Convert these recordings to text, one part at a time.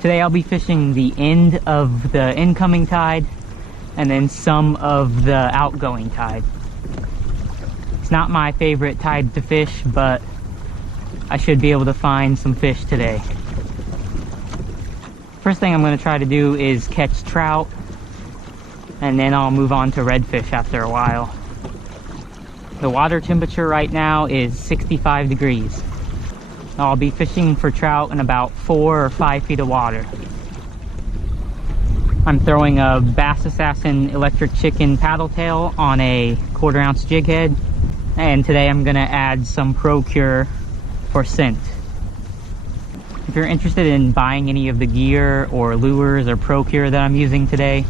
Today I'll be fishing the end of the incoming tide and then some of the outgoing tide. It's not my favorite tide to fish, but I should be able to find some fish today. First thing I'm going to try to do is catch trout, and then I'll move on to redfish after a while. The water temperature right now is 65 degrees. I'll be fishing for trout in about 4 or 5 feet of water. I'm throwing a Bass Assassin electric chicken paddle tail on a 1/4 ounce jig head, and today I'm gonna add some Pro Cure for scent. If you're interested in buying any of the gear or lures or Pro Cure that I'm using today,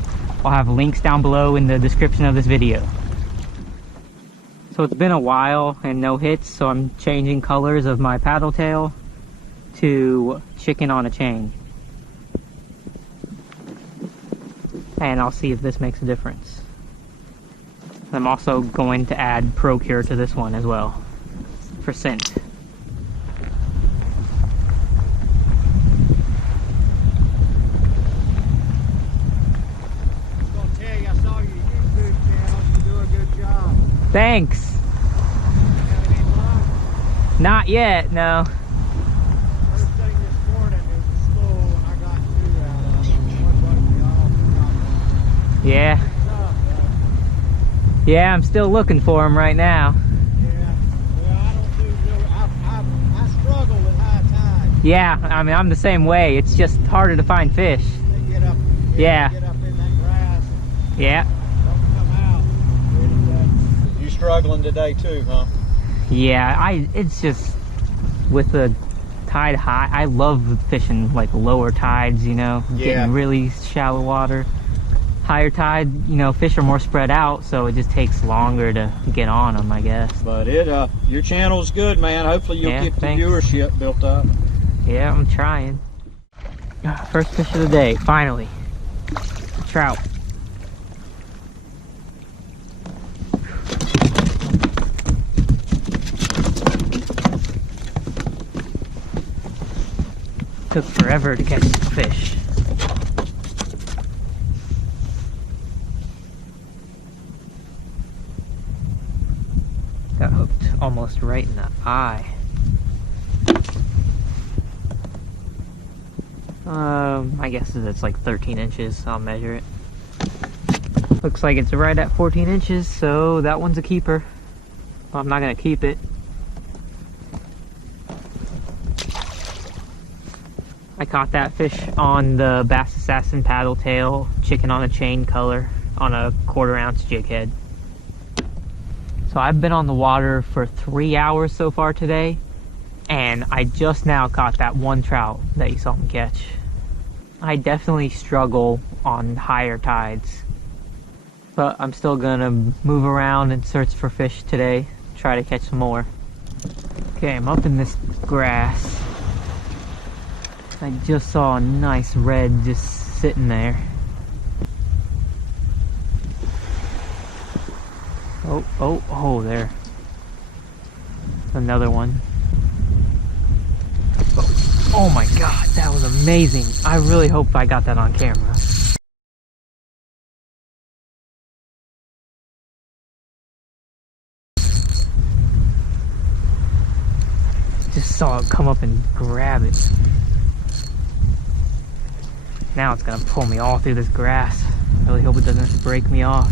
I'll have links down below in the description of this video. So it's been a while and no hits, so I'm changing colors of my paddle tail to chicken on a chain. And I'll see if this makes a difference. I'm also going to add Pro Cure to this one as well, for scent. I'm gonna tell you, I saw your YouTube channel. You do a good job. Thanks! Have any luck? Not yet, no. First thing this morning it was slow and I got 2 out of them. One broke me off and got one. Yeah. What's up, bud? Yeah, I'm still looking for them right now. Yeah. Well, I don't do really, I struggle with high tide. Yeah, I mean, I'm the same way. It's just harder to find fish. They get up, Yeah. get up in that grass and Yeah. don't come out. Really, you struggling today too, huh? Yeah, it's just with the tide high, I love fishing like lower tides, you know, getting really shallow water. Higher tide, you know, fish are more spread out, so it just takes longer to get on them, I guess. But your channel's good, man. Hopefully you'll get the thanks. viewership built up. Yeah, I'm trying. First fish of the day, finally. Trout. Took forever to catch the fish. Got hooked almost right in the eye. I guess it's like 13 inches. I'll measure it. Looks like it's right at 14 inches, so that one's a keeper. Well, I'm not gonna keep it. I caught that fish on the Bass Assassin paddle tail, chicken on a chain color, on a 1/4 ounce jig head. So I've been on the water for 3 hours so far today, and I just now caught that one trout that you saw me catch. I definitely struggle on higher tides, but I'm still gonna move around and search for fish today, try to catch some more. Okay, I'm up in this grass. I just saw a nice red just sitting there. Oh, there. Another one. Oh my god, that was amazing. I really hope I got that on camera. Just saw it come up and grab it. Now it's gonna pull me all through this grass. Really hope it doesn't break me off.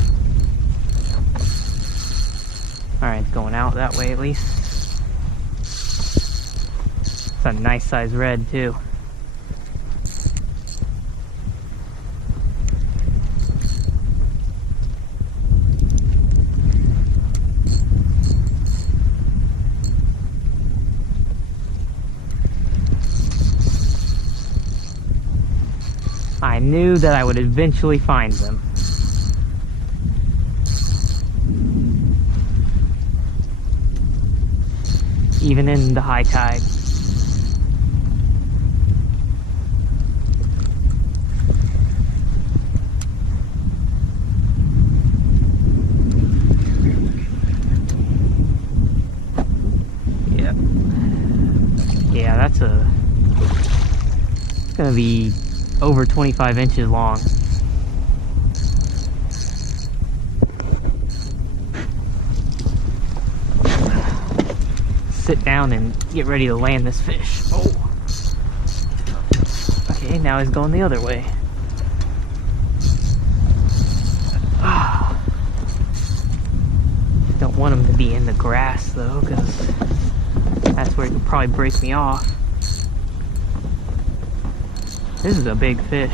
Alright, it's going out that way at least. It's a nice size red too. I knew that I would eventually find them. Even in the high tide. Yep. Yeah, that's gonna be over 25 inches long. Sit down and get ready to land this fish. Oh. Okay, now he's going the other way. Don't want him to be in the grass though, because that's where he could probably break me off. This is a big fish.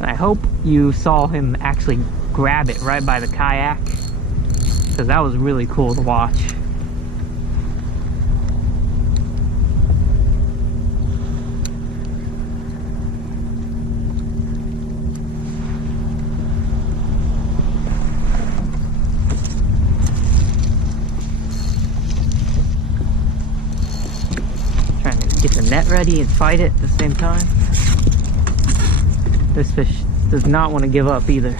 I hope you saw him actually grab it right by the kayak, because that was really cool to watch. Trying to get the net ready and fight it at the same time. This fish does not want to give up either.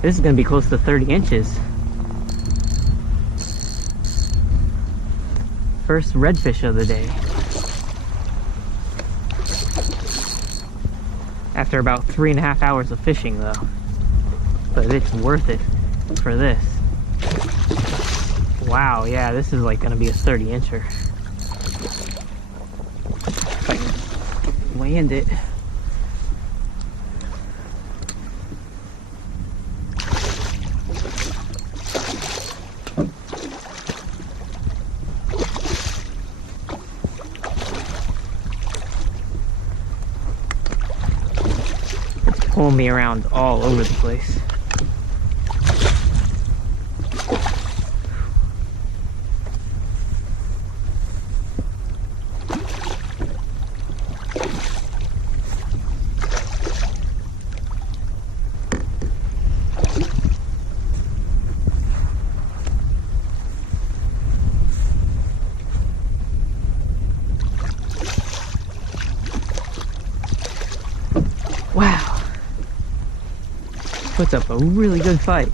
This is going to be close to 30 inches. First redfish of the day. After about 3.5 hours of fishing though. But it's worth it for this. Wow, yeah, this is like gonna be a 30 incher. If I can land it. Pulling me around all over the place. Wow. Puts up a really good fight.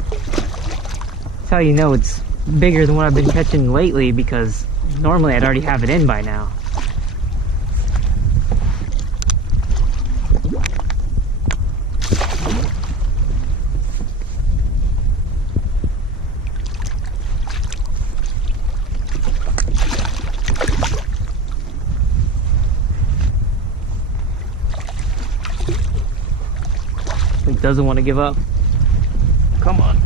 That's how you know it's bigger than what I've been catching lately, because normally I'd already have it in by now. He doesn't want to give up. Come on.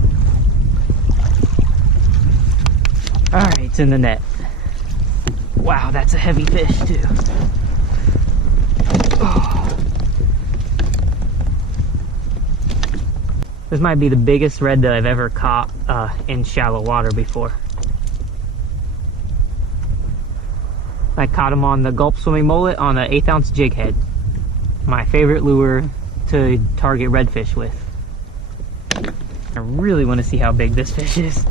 Alright, it's in the net. Wow, that's a heavy fish too. Oh. This might be the biggest red that I've ever caught in shallow water before. I caught him on the Gulp swimming mullet on an 1/8 ounce jig head. My favorite lure to target redfish with. I really want to see how big this fish is.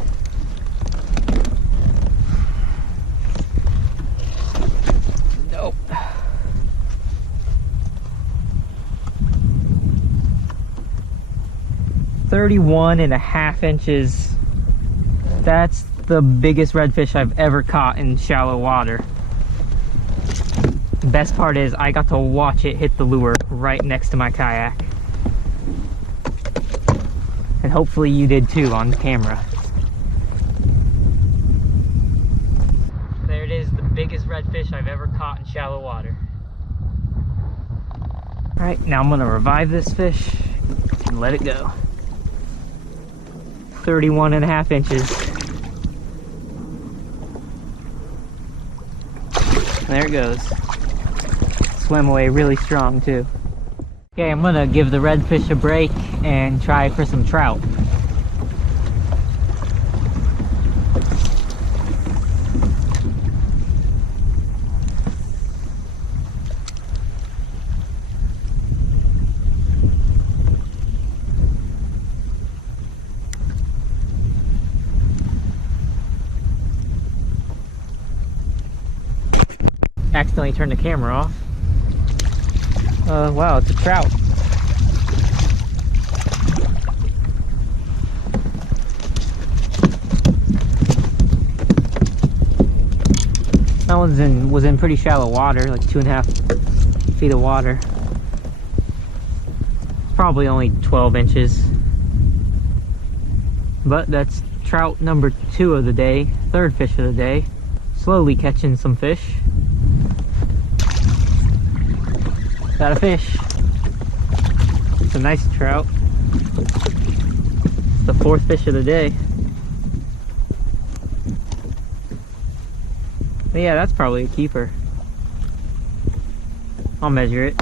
Nope. "31.5 inches. That's the biggest redfish I've ever caught in shallow water. The best part is I got to watch it hit the lure right next to my kayak. And hopefully you did too on camera. There it is, the biggest redfish I've ever caught in shallow water. Alright, now I'm gonna revive this fish and let it go. 31.5 inches. There it goes. Swim away really strong too. Okay, I'm gonna give the redfish a break and try for some trout. accidentally turned the camera off. Wow, it's a trout. That was in pretty shallow water, like 2.5 feet of water. Probably only 12 inches. But that's trout number 2 of the day, third fish of the day. Slowly catching some fish. Got a fish. It's a nice trout. It's the 4th fish of the day. But yeah, that's probably a keeper. I'll measure it.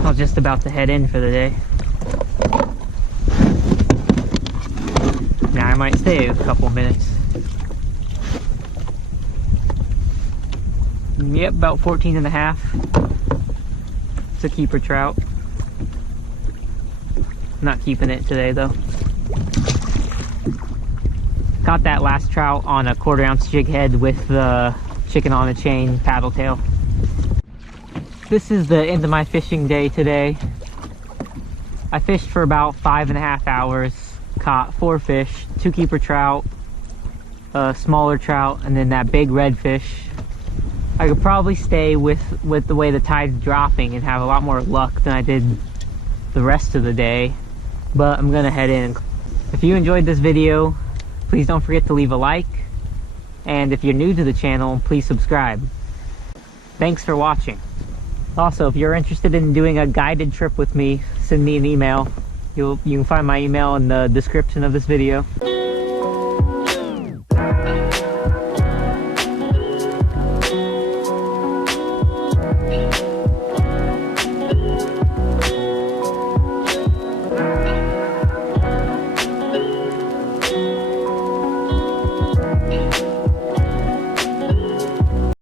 I was just about to head in for the day. Now I might stay a couple minutes. Yep, about 14.5. It's a keeper trout. Not keeping it today though. Caught that last trout on a 1/4 ounce jig head with the chicken on a chain paddle tail. This is the end of my fishing day today. I fished for about 5.5 hours, caught 4 fish, 2 keeper trout, a smaller trout, and then that big redfish. I could probably stay with the way the tide's dropping and have a lot more luck than I did the rest of the day, but I'm gonna head in. If you enjoyed this video, please don't forget to leave a like, and if you're new to the channel, please subscribe. Thanks for watching. Also, if you're interested in doing a guided trip with me, send me an email. You can find my email in the description of this video.